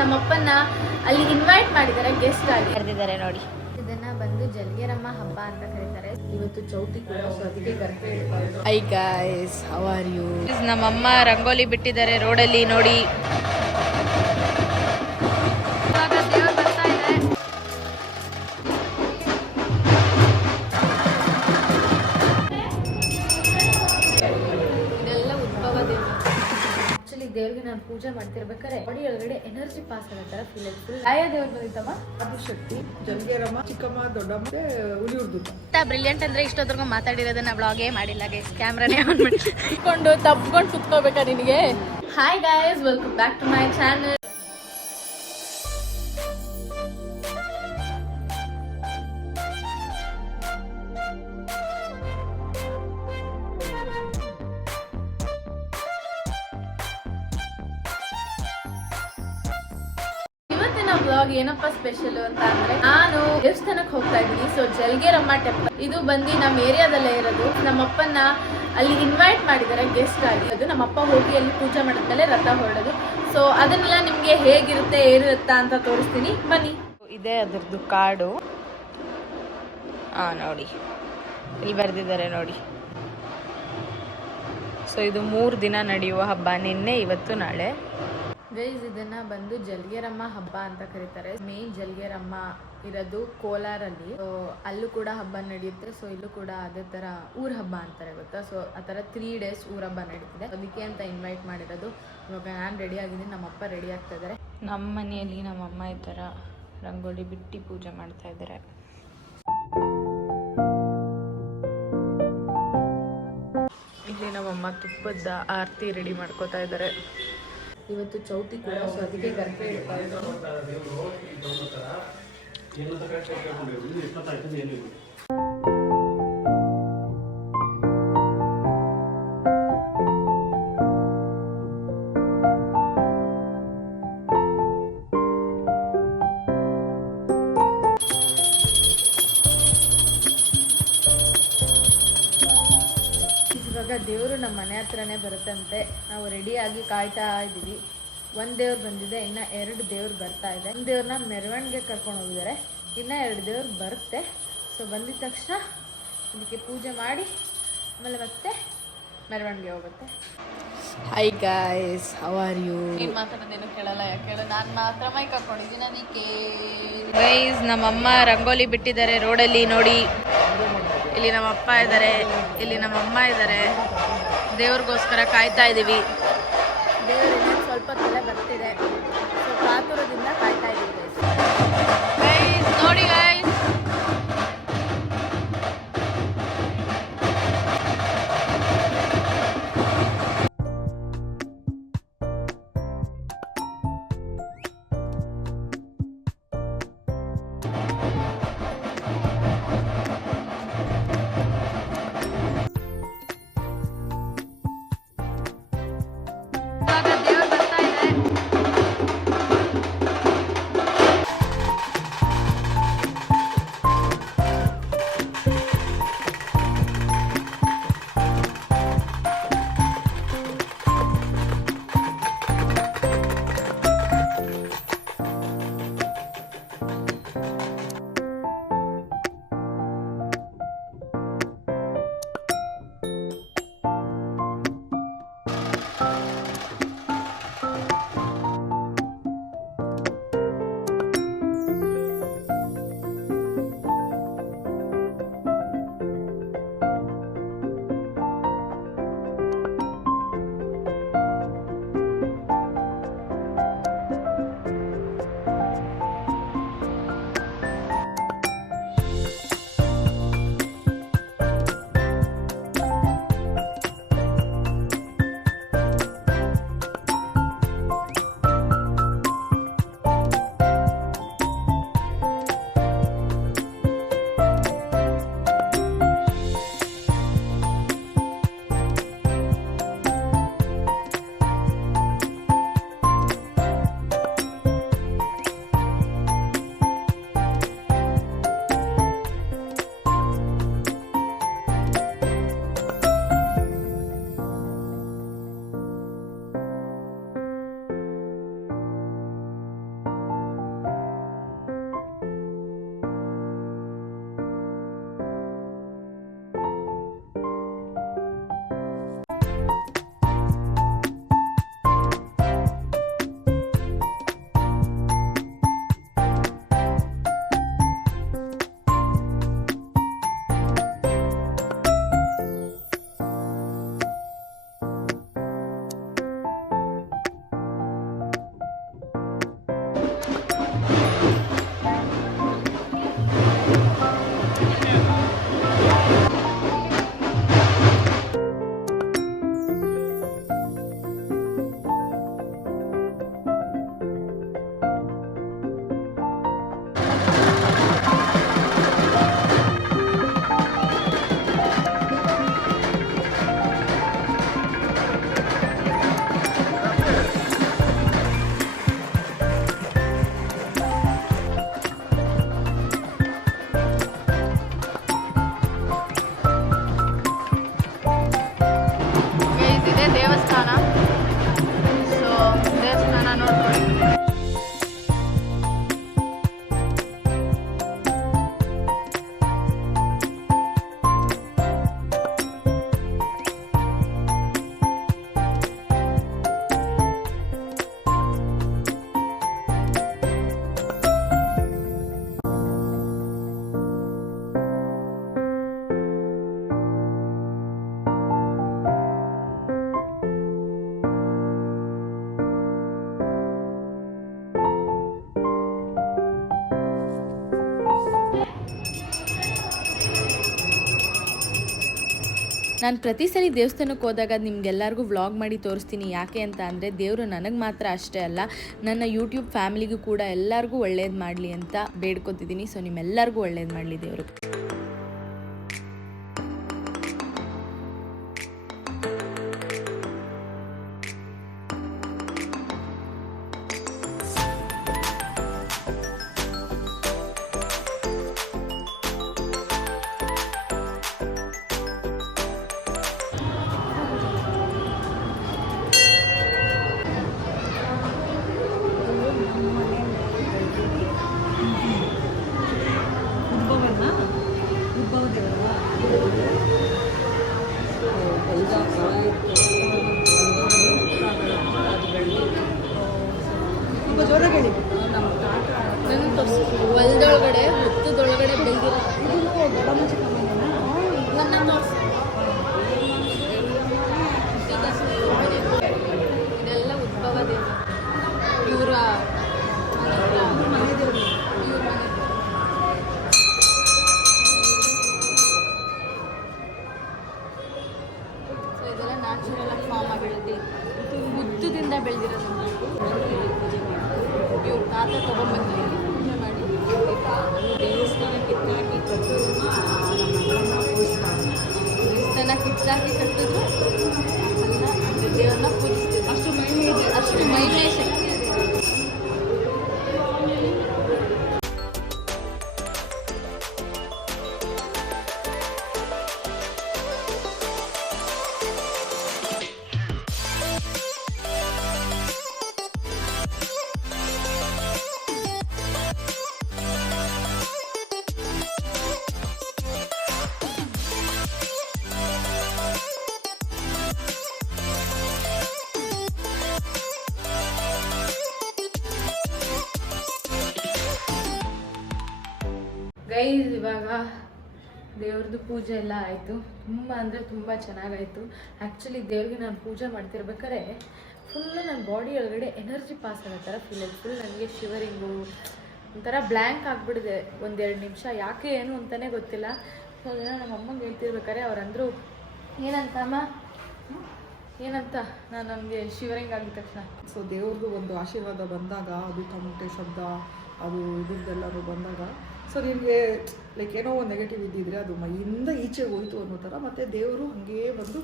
ನಮ್ಮಪ್ಪನ ಅಲ್ಲಿ ಇನ್ವೈಟ್ ಮಾಡಿದ್ದಾರೆ, ಗೆಸ್ಟ್ ಆಗಿ ಕರೆದಿದ್ದಾರೆ ನೋಡಿ. ಇದನ್ನ ಬಂದು ಜಲ್ಗೆರಮ್ಮ ಹಬ್ಬ ಅಂತ ಕರೀತಾರೆ. ಇವತ್ತು ಚೌತಿ ಕೂಡ, ಸೊ ಅದಕ್ಕೆ ಗರ್ಭೆ. Hi guys, how are you? ನಮ್ಮಮ್ಮ ರಂಗೋಲಿ ಬಿಟ್ಟಿದ್ದಾರೆ ರೋಡಲ್ಲಿ ನೋಡಿ. ದೇವ್ರಿಗೆ ನಾನು ಪೂಜೆ ಮಾಡ್ತಿರ್ಬೇಕಾದ್ರೆ ಬಾಡಿ ಒಳಗಡೆ ಎನರ್ಜಿ ಪಾಸ್ ಆಗೋ ತರ ಫೀಲ್ ಆಯ್ತು. ಫುಲ್ ಆಯಾ ದೇವ್ರು ಬಂದಿತ್ತಮ್ಮ, ಆದಿಶಕ್ತಿ, ಜಲ್ಗೇರಮ್ಮ, ಚಿಕ್ಕಮ್ಮ, ದೊಡ್ಡಮ್ಮ, ಹುಲಿಯುರ್ದು. ಬ್ರಿಲಿಯಂಟ್ ಅಂದ್ರೆ ಇಷ್ಟೊತ್ತರ್ಗು ಮಾತಾಡಿರೋದನ್ನ ಬ್ಲಾಗೇ ಮಾಡಿಲ್ಲ ಗೈಸ್, ಕ್ಯಾಮ್ರಾನೇ ಆನ್ ಮಾಡಿ ಇಟ್ಕೊಂಡು ತಪ್ಕೊಂಡು ಕುತ್ಕೋಬೇಕಾ ನಿನಗೆ. Hi guys, welcome back to my channel. Blog ಏನಪ್ಪ ಸ್ಪೆಷಲ್ ಅಂತ ಅಂದ್ರೆ, ನಾನು ದೇವಸ್ಥಾನಕ್ಕೆ ಹೋಗ್ತಾ ಇದ್ದೀನಿ. ಸೊ ಜಲ್ಗೇರಮ್ಮ ಟೆಂಪಲ್ ಇದು ಬಂದು ನಮ್ಮ ಏರಿಯಾದಲ್ಲೇ ಇರೋದು. ನಮ್ಮಪ್ಪನ ಅಲ್ಲಿ ಇನ್ವೈಟ್ ಮಾಡಿದ್ದಾರೆ ಗೆಸ್ಟ್ ಆಗಿ. ಅದು ನಮ್ಮಪ್ಪ ಹೋಗಿ ಅಲ್ಲಿ ಪೂಜೆ ಮಾಡಿದ್ಮೇಲೆ ರಥ ಹೊರಡೋದು. ಸೊ ಅದನ್ನೆಲ್ಲ ನಿಮ್ಗೆ ಹೇಗಿರುತ್ತೆ ಏನಿರುತ್ತಾ ಅಂತ ತೋರಿಸ್ತೀನಿ, ಬನ್ನಿ. ಇದೇ ಅದ್ರದ್ದು ಕಾರ್ಡು. ನೋಡಿ ಇಲ್ಲಿ ಬರ್ದಿದ್ದಾರೆ ನೋಡಿ. ಸೊ ಇದು 3 ದಿನ ನಡೆಯುವ ಹಬ್ಬ, ನಿನ್ನೆ, ಇವತ್ತು, ನಾಳೆ. ಗೈಸ್, ಇದನ್ನ ಬಂದು ಜಲ್ಗೇರಮ್ಮ ಹಬ್ಬ ಅಂತ ಕರೀತಾರೆ. ಮೇನ್ ಜಲ್ಗೇರಮ್ಮ ಇರೋದು ಕೋಲಾರಲ್ಲಿ. ಸೊ ಅಲ್ಲೂ ಕೂಡ ಹಬ್ಬ ನಡೆಯುತ್ತೆ. ಸೊ ಇಲ್ಲೂ ಕೂಡ ಅದೇ ತರ ಊರ್ ಹಬ್ಬ ಅಂತಾರೆ, ಗೊತ್ತಾ. ಸೊ ಆ ತರ 3 days ಊರ್ ಹಬ್ಬ ನಡೀತಿದೆ. ಅದಕ್ಕೆ ಅಂತ ಇನ್ವೈಟ್ ಮಾಡಿರೋದು. ಇವಾಗ ನಾನು ರೆಡಿ ಆಗಿದ್ದೀನಿ, ನಮ್ಮಪ್ಪ ರೆಡಿ ಆಗ್ತಾ ಇದ್ದಾರೆ. ನಮ್ಮ ಮನೆಯಲ್ಲಿ ನಮ್ಮಮ್ಮ ಈ ತರ ರಂಗೋಲಿ ಬಿಟ್ಟು ಪೂಜೆ ಮಾಡ್ತಾ ಇದ್ದಾರೆ. ಇಲ್ಲಿ ನಮ್ಮಮ್ಮ ತುಪ್ಪದ ಆರತಿ ರೆಡಿ ಮಾಡ್ಕೋತಾ ಇದ್ದಾರೆ. ಇವತ್ತು ಚೌತಿ ಕೂಡ, ಸೊ ಅದಕ್ಕೆ ಗರ್ಭೆ ಇಡ್ತಾ ಇದ್ದಾರೆ. ಇವಾಗ ದೇವರು ನಮ್ಮ ಮನೆ ಹತ್ರನೇ ಬರುತ್ತಂತೆ. ನಾವು ರೆಡಿಯಾಗಿ ಕಾಯ್ತಾ ಇದ್ದೀವಿ. ಒಂದು ದೇವ್ರು ಬಂದಿದೆ, ಇನ್ನು 2 ದೇವ್ರು ಬರ್ತಾ ಇದೆ. ಒಂದು ದೇವ್ರನ್ನ ಮೆರವಣಿಗೆ ಕರ್ಕೊಂಡು ಹೋಗಿದ್ದಾರೆ, ಇನ್ನು 2 ದೇವ್ರು ಬರುತ್ತೆ. ಸೊ ಬಂದಿದ ತಕ್ಷಣ ಅದಕ್ಕೆ ಪೂಜೆ ಮಾಡಿ ಆಮೇಲೆ ಮತ್ತೆ ಮೆರವಣಿಗೆ ಹೋಗುತ್ತೆ. Hi guys, how are you? ನೀನು ಮಾತಾಡೋದೇನು ಕೇಳಲ್ಲ, ಯಾಕೆ ಹೇಳು, ನಾನು ಮಾತ್ರ ಮೈಕ್ ಹಾಕೊಂಡಿದ್ದೀನಿ. ಅದಕ್ಕೆ ಗೈಸ್, ನಮ್ಮಮ್ಮ ರಂಗೋಲಿ ಬಿಟ್ಟಿದ್ದಾರೆ ರೋಡಲ್ಲಿ ನೋಡಿ. ಇಲ್ಲಿ ನಮ್ಮಪ್ಪ ಇದ್ದಾರೆ, ಇಲ್ಲಿ ನಮ್ಮಮ್ಮ ಇದ್ದಾರೆ. ದೇವ್ರಿಗೋಸ್ಕರ ಕಾಯ್ತಾ ಇದ್ದೀವಿ. ದೇವರು ಇನ್ನೊಂದು ಸ್ವಲ್ಪ ಹೊತ್ತಲ್ಲೇ ಬರ್ತಿದೆ. ಸೊ ಕಾತುರದಿಂದ ಕಾಯ್ತಾ ಇದ್ದೀವಿ ಗೈಸ್. ನೋಡಿ ಗೈಸ್, ನಾನು ಪ್ರತಿ ಸಲ ದೇವಸ್ಥಾನಕ್ಕೆ ಹೋದಾಗ ನಿಮ್ಗೆಲ್ಲರಿಗೂ ವ್ಲಾಗ್ ಮಾಡಿ ತೋರಿಸ್ತೀನಿ. ಯಾಕೆ ಅಂತ ಅಂದರೆ ದೇವರು ನನಗೆ ಮಾತ್ರ ಅಷ್ಟೇ ಅಲ್ಲ, ನನ್ನ ಯೂಟ್ಯೂಬ್ ಫ್ಯಾಮಿಲಿಗೂ ಕೂಡ ಎಲ್ಲರಿಗೂ ಒಳ್ಳೇದು ಮಾಡಲಿ ಅಂತ ಬೇಡ್ಕೊತಿದ್ದೀನಿ. ಸೊ ನಿಮ್ಮೆಲ್ಲರಿಗೂ ಒಳ್ಳೇದು ಮಾಡಲಿ ದೇವರು. ಹೊಲದೊಳಗಡೆ ಹುತ್ತದೊಳಗಡೆ ಬೆಳೆದಿರೋ ಇದೆಲ್ಲ ಉದ್ಭವ ದೇವರು. ಇವರ ಮನೆ ದೇವರು. ಇವ್ರ ಮನೆ ಸೊ ಇದೆಲ್ಲ ನ್ಯಾಚುರಲ್ ಆಗಿ ಫಾರ್ಮ್ ಆಗಿರುತ್ತೆ. ಹುತ್ತದಿಂದ ಬೆಳೆದಿರೋದು. ಇವ್ರ ತಾತ ತಗೊಂಡ್ಬಂದು ಪೂಜೆ ಮಾಡಿ ದೇವಸ್ಥಾನ ಕಿತ್ತಾಕಿ ಕಟ್ಟಿದ್ರು ಅದನ್ನ ದೇವ್ರನ್ನ ಪೂಜಿಸ್ತೀವಿ. ಅಷ್ಟು ಮಹಿಮೆ ಶಕ್ತಿ ಇದೆ. ಗೈಸ್, ಇವಾಗ ದೇವ್ರದ್ದು ಪೂಜೆ ಎಲ್ಲ ಆಯಿತು. ತುಂಬ ಅಂದರೆ ತುಂಬ ಚೆನ್ನಾಗಾಯಿತು. ಆ್ಯಕ್ಚುಲಿ ದೇವ್ರಿಗೆ ನಾನು ಪೂಜೆ ಮಾಡ್ತಿರ್ಬೇಕಾದ್ರೆ ಫುಲ್ಲು ನನ್ನ ಬಾಡಿ ಒಳಗಡೆ ಎನರ್ಜಿ ಪಾಸ್ ಆಗೋ ಥರ ಫೀಲ್ ಆಯ್ತು. ಫುಲ್ ನನಗೆ ಶಿವರಿಂಗು ಒಂಥರ ಬ್ಲ್ಯಾಂಕ್ ಆಗಿಬಿಡಿದೆ ಒಂದೆರಡು ನಿಮಿಷ. ಯಾಕೆ ಏನು ಅಂತಲೇ ಗೊತ್ತಿಲ್ಲ. ಸೊ ಅದನ್ನು ನಮ್ಮ ಅಮ್ಮಂಗೆ ಹೇಳ್ತಿರ್ಬೇಕಾರೆ ಅವ್ರಂದರು ಏನಂತಮ್ಮ ಏನಂತ ನನಗೆ ಶಿವರಿಂಗ್ ಆಗಿದ ತಕ್ಷಣ. ಸೊ ದೇವ್ರದ್ದು ಒಂದು ಆಶೀರ್ವಾದ ಬಂದಾಗ, ಅದು ತಮಟೆ ಶಬ್ದ, ಅದು ಇದ್ರದ್ದೆಲ್ಲರೂ ಬಂದಾಗ, ಸೊ ನಿಮಗೆ ಲೈಕ್ ಏನೋ ಒಂದು ನೆಗೆಟಿವ್ ಇದ್ದಿದ್ರೆ ಅದು ಮೈಯಿಂದ ಈಚೆ ಹೋಯ್ತು ಅನ್ನೋ ಥರ, ಮತ್ತು ದೇವರು ಹಾಗೇ ಬಂದು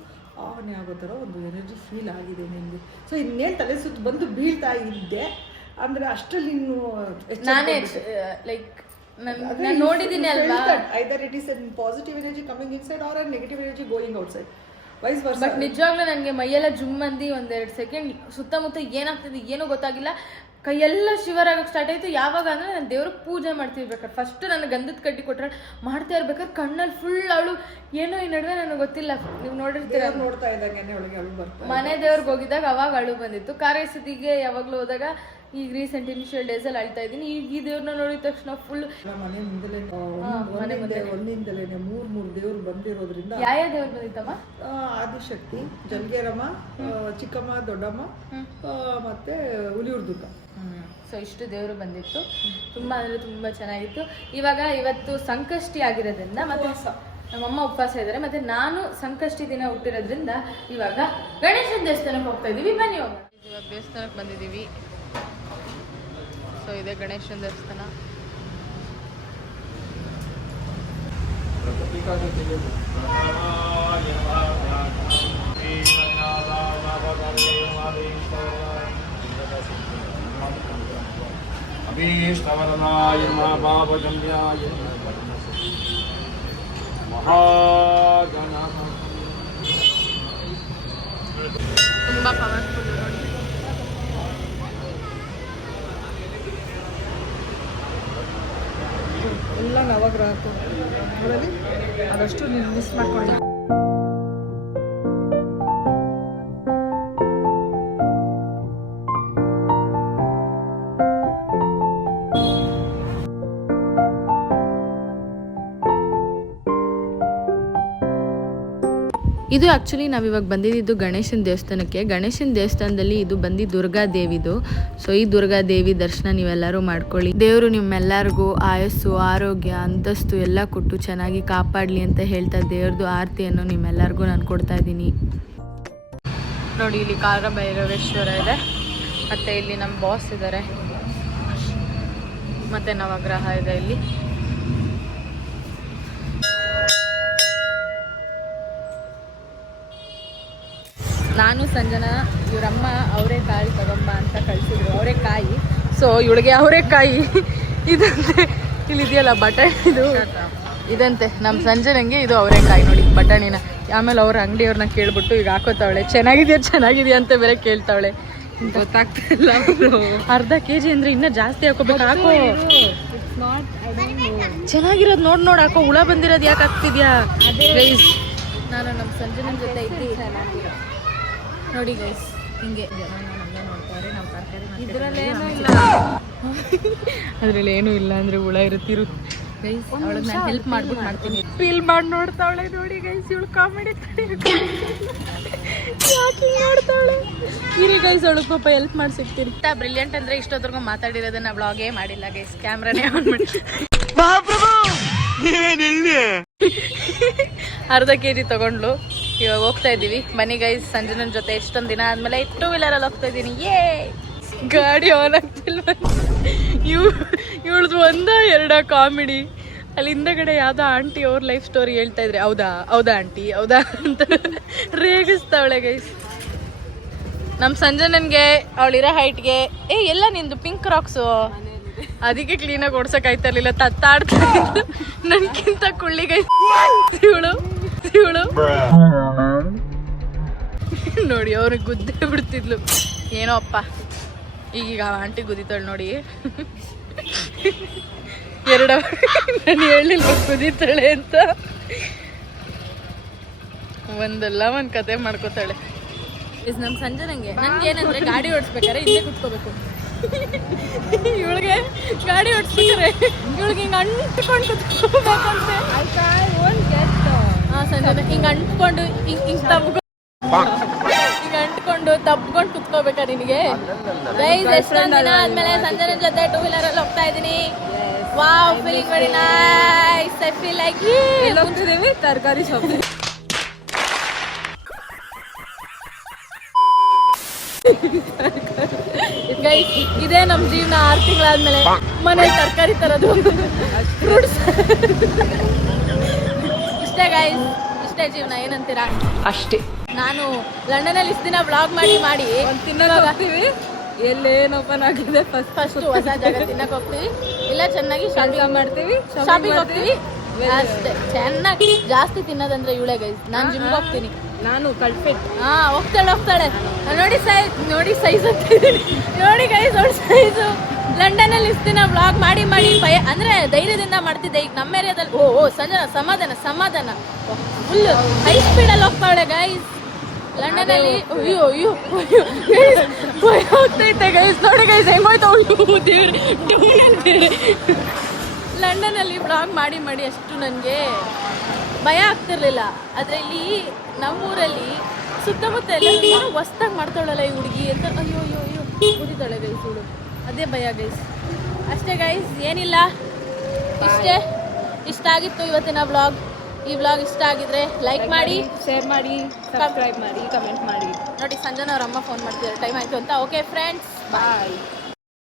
ಆನೆ ಆಗೋ ಥರ ಒಂದು ಎನರ್ಜಿ ಫೀಲ್ ಆಗಿದೆ ನಿಮಗೆ. ಸೊ ಇನ್ನೇನು ತಲೆ ಸುತ್ತು ಬಂದು ಬೀಳ್ತಾ ಇದ್ದೆ ಅಂದರೆ ಅಷ್ಟರಲ್ಲಿ ಇನ್ನು ನಾನೇ ಲೈಕ್ ನೋಡಿದ್ದೀನಿ ಅಲ್ವಾ, either it is an positive energy coming inside or negative energy going outside. But ನಿಜವಾಗ್ಲೂ ನನಗೆ ಮೈಯೆಲ್ಲ ಜುಮ್ ಅಂದು ಒಂದೆರಡು ಸೆಕೆಂಡ್ ಸುತ್ತಮುತ್ತ ಏನಾಗ್ತಿದೆ ಏನೂ ಗೊತ್ತಾಗಿಲ್ಲ. ಕೈಯೆಲ್ಲ ಶಿವರ್ ಆಗೋಕ್ಕೆ ಸ್ಟಾರ್ಟ್ ಆಯಿತು. ಯಾವಾಗ ಅಂದರೆ ನಾನು ದೇವ್ರಿಗೆ ಪೂಜೆ ಮಾಡ್ತಿರ್ಬೇಕಾರೆ ಫಸ್ಟ್ ನನಗೆ ಗಂಧದ ಕಡ್ಡಿ ಕೊಟ್ಟರೆ ಮಾಡ್ತಾ ಇರ್ಬೇಕಾದ್ರೆ ಕಣ್ಣಲ್ಲಿ ಫುಲ್ ಅವಳು ಏನೋ ಈ ನಡುವೆ ನನಗೆ ಗೊತ್ತಿಲ್ಲ, ನೀವು ನೋಡಿರ್ತೀರ, ನೋಡ್ತಾ ಇದ್ದಂಗೆ ಒಳಗೆ ಅಳು ಬರ್ತದೆ. ಮನೆ ದೇವ್ರಿಗೆ ಹೋಗಿದ್ದಾಗ ಅವಾಗ ಅಳು ಬಂದಿತ್ತು. ಕಾರ್ಯಸಿದ್ಧಿಗೆ ಯಾವಾಗಲೂ ಹೋದಾಗ ಈಗ ರೀಸೆಂಟ್ ಇನಿಷಿಯಲ್ ಡೇಸಲ್ಲಿ ಅಳ್ತಾ ಇದ್ದೀನಿ. ಈಗ ಈ ದೇವ್ರನ್ನ ನೋಡಿದ ತಕ್ಷಣ ಫುಲ್ ಮನೆ ಮುಂದಲೇ ಒಂದಿಂದಲೇ ಮೂರು ದೇವ್ರು ಬಂದಿರೋದ್ರಿಂದ. ಯಾವ ದೇವ್ರು ಬಂದಿತ್ತಮ್ಮ? ಆದಿಶಕ್ತಿ, ಜಲ್ಗೇರಮ್ಮ, ಚಿಕ್ಕಮ್ಮ, ದೊಡ್ಡಮ್ಮ, ಮತ್ತೆ ಹುಲಿಯೂರು ದುರ್ಗ. ಸೊ ಇಷ್ಟು ದೇವರು ಬಂದಿತ್ತು. ತುಂಬ ಅಂದರೆ ತುಂಬ ಚೆನ್ನಾಗಿತ್ತು. ಇವತ್ತು ಸಂಕಷ್ಟಿ ಆಗಿರೋದ್ರಿಂದ ಮತ್ತೆ ನಮ್ಮಮ್ಮ ಉಪವಾಸ ಇದ್ದಾರೆ, ಮತ್ತೆ ನಾನು ಸಂಕಷ್ಟಿ ದಿನ ಹುಟ್ಟಿರೋದ್ರಿಂದ ಇವಾಗ ಗಣೇಶನ ದೇವಸ್ಥಾನಕ್ಕೆ ಹೋಗ್ತಾ ಇದ್ದೀವಿ. ಬನ್ನಿ ಹೋಗೋಣ. ಇವಾಗ ದೇವಸ್ಥಾನಕ್ಕೆ ಬಂದಿದ್ದೀವಿ. ಸೊ ಇದೆ ಗಣೇಶನ ದೇವಸ್ಥಾನ. ಅಭೀಷ್ಟವರದಾಯ ಮಹಾಪಾಪಗಮ್ಯಾಯ ಮಹಾಗಣಪ. ತುಂಬ ಪವರ್ಫುಲ್ ನೋಡಿ. ಎಲ್ಲ ನವಗ್ರಹಕ್ಕೂ ಅದರಲ್ಲಿ ಅದಷ್ಟು ನೀವು ಮಿಸ್ ಮಾಡ್ಕೊಳ್ಳಿ. ಇದು ಆ್ಯಕ್ಚುಲಿ ನಾವಿವಾಗ ಬಂದಿದ್ದು ಗಣೇಶನ ದೇವಸ್ಥಾನಕ್ಕೆ. ಗಣೇಶನ ದೇವಸ್ಥಾನದಲ್ಲಿ ಇದು ಬಂದು ದುರ್ಗಾದೇವಿದು. ಸೊ ಈ ದುರ್ಗಾದೇವಿ ದರ್ಶನ ನೀವೆಲ್ಲರೂ ಮಾಡ್ಕೊಳ್ಳಿ. ದೇವರು ನಿಮ್ಮೆಲ್ಲರಿಗೂ ಆಯಸ್ಸು, ಆರೋಗ್ಯ, ಅಂತಸ್ತು ಎಲ್ಲ ಕೊಟ್ಟು ಚೆನ್ನಾಗಿ ಕಾಪಾಡಲಿ ಅಂತ ಹೇಳ್ತಾ ದೇವ್ರದ್ದು ಆರತಿಯನ್ನು ನಿಮ್ಮೆಲ್ಲರಿಗೂ ನಾನು ಕೊಡ್ತಾ ಇದ್ದೀನಿ. ನೋಡಿ ಇಲ್ಲಿ ಕಾಲಭೈರವೇಶ್ವರ ಇದೆ, ಮತ್ತು ಇಲ್ಲಿ ನಮ್ಮ ಬಾಸ್ ಇದ್ದಾರೆ, ಮತ್ತು ನವಗ್ರಹ ಇದೆ ಇಲ್ಲಿ. ನಾನು ಸಂಜನಾ ಇವರಮ್ಮ ಅವರೆಕಾಯಿ ತಗೊಂಬ ಅಂತ ಕಳಿಸಿದ್ರು. ಅವರೆಕಾಯಿ, ಸೊ ಇವಳಿಗೆ ಅವರೆಕಾಯಿ ಇದಂತೆ ಇಲ್ಲಿದೆಯಲ್ಲ ಬಟಾಣಿ, ಇದಂತೆ ನಮ್ಮ ಸಂಜನಂಗೆ ಇದು ಅವರೆಕಾಯಿ ನೋಡಿ ಬಟಾಣಿನ. ಆಮೇಲೆ ಅವ್ರ ಅಂಗಡಿಯವ್ರನ್ನ ಕೇಳ್ಬಿಟ್ಟು ಈಗ ಹಾಕೋತಾವಳೆ. ಚೆನ್ನಾಗಿದೆಯಾ ಅಂತ ಬೇರೆ ಕೇಳ್ತಾವಳೆ. ಗೊತ್ತಾಗ್ತಿಲ್ಲ. ಅರ್ಧ ಕೆಜಿ ಅಂದ್ರೆ ಇನ್ನೂ ಜಾಸ್ತಿ ಹಾಕೋಬೇಕು. ಹಾಕೋ, ಚೆನ್ನಾಗಿರೋದು ನೋಡಿ ಹಾಕೋ. ಹುಳ ಬಂದಿರೋದು ಯಾಕೆ ಆಗ್ತಿದ್ಯಾ? ನಾನು ನಮ್ಮ ಸಂಜನನ್ ಜೊತೆ ಇದ್ದಿ ನೋಡಿ ಗೈಸ್, ಹಿಂಗೆ ನೋಡ್ತಾರೆ. ನಾವು ಅದ್ರಲ್ಲಿ ಏನೂ ಇಲ್ಲ ಅಂದ್ರೆ ಹುಳ ಇರುತ್ತಿರು ಗೈಸ್. ಅವಳಿಗೆ ನಾನು ಹೆಲ್ಪ್ ಮಾಡ್ಬಿಟ್ಟು ಮಾಡ್ತೀನಿ. ಫೀಲ್ ಮಾಡಿ ನೋಡ್ತಾವಳೆ ನೋಡಿ ಗೈಸ್, ಇವಳು ಕಾಮಿಡಿ ಯಾಕೆ ನೋಡ್ತಾವಳೆ. ಇರಿ ಗೈಸ್, ಅವಳಿಗೆ ಪಾಪ ಹೆಲ್ಪ್ ಮಾಡಿ ಸಿಗ್ತೀನಿ. ಬ್ರಿಲಿಯಂಟ್ ಅಂದ್ರೆ ಇಷ್ಟೊತ್ತರ್ಗು ಮಾತಾಡಿರೋದನ್ನ ವ್ಲಾಗೇ ಮಾಡಿಲ್ಲ ಗೈಸ್, ಕ್ಯಾಮ್ರಾನೇ ಆನ್ ಮಾಡಿ. ಅರ್ಧ ಕೆಜಿ ತಗೊಂಡ್ಲು. ಇವಾಗ ಹೋಗ್ತಾ ಇದೀವಿ. ಬನ್ನಿ ಗೈಸ್, ಸಂಜನನ್ ಜೊತೆ ಎಷ್ಟೊಂದು ದಿನ ಆದ್ಮೇಲೆ 2 ವೀಲರಲ್ಲಿ ಹೋಗ್ತಾ ಇದ್ದೀನಿ. ಗಾಡಿ ಆನ್ ಆಗ್ತಿಲ್ಲ. ಇವಳ್ದು ಒಂದ ಕಾಮಿಡಿ. ಅಲ್ಲಿ ಹಿಂದಗಡೆ ಯಾವ್ದೋ ಆಂಟಿ ಅವ್ರ ಲೈಫ್ ಸ್ಟೋರಿ ಹೇಳ್ತಾ ಇದ್ರೆ, ಹೌದಾ ಆಂಟಿ ಹೌದಾ ಅಂತ ರೇಗಿಸ್ತಾವಳೆ ಗೈಸ್. ನಮ್ಮ ಸಂಜನನ್ಗೆ ಅವಳಿರೋ ಹೈಟ್ಗೆ ಎಲ್ಲ ನಿಂದು ಪಿಂಕ್ ರಾಕ್ಸು, ಅದಕ್ಕೆ ಕ್ಲೀನಾಗಿ ಓಡ್ಸಕ್ ಆಯ್ತಾ ಇರ್ಲಿಲ್ಲ, ತತ್ತಾಡ್ತಾ ನನ್ಕಿಂತ ಕುಳ್ಳಿ ಗೈಸ್ ಇವಳು ನೋಡಿ. ಅವ್ರಿಗೆ ಗುದ್ದೇ ಬಿಡ್ತಿದ್ಲು. ಏನೋ ಅಪ್ಪ, ಈಗೀಗ ಆಂಟಿ ಗುದಿತಾಳೆ ನೋಡಿ. ನಾನು ಹೇಳಿಲ್ಲ ಕುದಿತಾಳೆ ಅಂತ. ಒಂದಲ್ಲ ಒಂದು ಕತೆ ಮಾಡ್ಕೋತಾಳೆ. ನಮ್ಮ ಸಂಜನಂಗೆ ನನ್ಗೆ ಏನಂದ್ರೆ ಗಾಡಿ ಓಡಿಸ್ಬೇಕಾರೆ ಹಿಂದೆ ಕುತ್ಕೋಬೇಕು. ಇವಳಿಗೆ ಗಾಡಿ ಓಡಿಸ್ಬೇಕಾರೆ ಇವಳಿಗೆ ಹಿಂಗೆ ಅಂಟ್ಕೊಂಡು ಕುತ್ಕೋಬೇಕಂತೆ. ಸಂಜನ ಹಿಂಗೆ ಅಂಟ್ಕೊಂಡು ಹಿಂಗೆ ತಬ್ಕೊಂಡು ಕುತ್ಕೋಬೇಕಾ ನಿನಗೆ? ಗೈಸ್, ಎಷ್ಟೊಂದು ದಿನ ಆದ್ಮೇಲೆ ಸಂಜನನ್ ಜೊತೆ 2 ವೀಲರಲ್ಲಿ ಹೋಗ್ತಾ ಇದ್ದೀನಿ. Wow, feeling very nice. I feel like ಹೋಗ್ತಿದ್ದೀವಿ ತರಕಾರಿ ಶಾಪ್. ಗೈಸ್, ಇದೇ ನಮ್ಮ ಜೀವನ. 6 ತಿಂಗಳಾದ್ಮೇಲೆ ಮನೇಲಿ ತರಕಾರಿ ತರೋದು, ಫ್ರೂಟ್ಸ್. ಇಷ್ಟೇ ಗೈಸ್, ಇಷ್ಟೇ ಜೀವನ. ಏನಂತೀರಾ? ಅಷ್ಟೇ. ನಾನು ಲಂಡನಲ್ಲಿ ಇಷ್ಟು ದಿನ ವ್ಲಾಗ್ ಮಾಡಿ ತಿನ್ನೋಗ್ತೀವಿ. ಎಲ್ಲೇನು ಓಪನ್ ಆಗಿದೆ ಫಸ್ಟ್ ಹೊಸ ಜಾಗ ತಿನ್ನಕ್ಕೆ ಹೋಗ್ತೀವಿ, ಇಲ್ಲ ಚೆನ್ನಾಗಿ ಶಾಪಿಂಗ್ ಮಾಡ್ತೀವಿ, ಶಾಪಿಂಗ್ ಹೋಗ್ತೀವಿ ಅಷ್ಟೇ. ಚೆನ್ನಾಗಿ ಜಾಸ್ತಿ ತಿನ್ನೋದಂದ್ರೆ ಇವಳೆ ಗೈಸ್. ನಾನು ಜಿಮ್ಗೆ ಹೋಗ್ತೀನಿ. ನಾನು ಕಲ್ಫಿಟ್. ಹೋಗ್ತಾಳೆ. ನೋಡಿ ಸೈಜ್ ಹೋಗ್ತಿದ್ದೀನಿ ನೋಡಿ ಗೈಸ್, ಅವಳ ಸೈಜು. ಲಂಡನಲ್ಲಿ ಇಷ್ಟು ದಿನ ವ್ಲಾಗ್ ಮಾಡಿ ಭಯ ಅಂದ್ರೆ ಧೈರ್ಯದಿಂದ ಮಾಡ್ತಿದ್ದೆ. ಈಗ ನಮ್ಮ ಏರಿಯಾದಲ್ಲಿ ಸಂಜನಾ ಸಮಾಧಾನ ಫುಲ್ ಹೈ ಸ್ಪೀಡಲ್ಲಿ ಹೋಗ್ತಾಳೆ ಗೈಸ್. ಲಂಡನಲ್ಲಿ ಅಯ್ಯೋ ಹೋಗ್ತೈತೆ ಗೈಸ್. ನೋಡಿ ಗೈಸ್ ಹೆಂಗೋಯ್ತು. ಲಂಡನಲ್ಲಿ ವ್ಲಾಗ್ ಮಾಡಿ ಅಷ್ಟು ನನಗೆ ಭಯ ಆಗ್ತಿರ್ಲಿಲ್ಲ. ಆದರೆ ಇಲ್ಲಿ ನಮ್ಮೂರಲ್ಲಿ ಸುತ್ತಮುತ್ತ ಎಲ್ಲ ಹೊಸ್ದಾಗಿ ಮಾಡ್ತಾಳಲ್ಲ ಈ ಹುಡುಗಿ ಅಂತ ಅಯ್ಯೋ ಕುಡಿತಾಳೆ ಗೈಸ್ ಹುಡು. ಅದೇ ಭಯ ಗೈಸ್. ಅಷ್ಟೇ ಗೈಸ್, ಏನಿಲ್ಲ. ಇಷ್ಟ ಆಗಿತ್ತು ಇವತ್ತಿನ ವ್ಲಾಗ್. ಈ ವ್ಲಾಗ್ ಇಷ್ಟ ಆಗಿದ್ರೆ ಲೈಕ್ ಮಾಡಿ, ಶೇರ್ ಮಾಡಿ, ಸಬ್ಸ್ಕ್ರೈಬ್ ಮಾಡಿ, ಕಮೆಂಟ್ ಮಾಡಿ. ನೋಡಿ ಸಂಜನಾ ಅವ್ರ ಅಮ್ಮ ಫೋನ್ ಮಾಡ್ತಿದ್ದಾರೆ, ಟೈಮ್ ಆಯಿತು ಅಂತ. ಓಕೆ ಫ್ರೆಂಡ್ಸ್, ಬಾಯ್.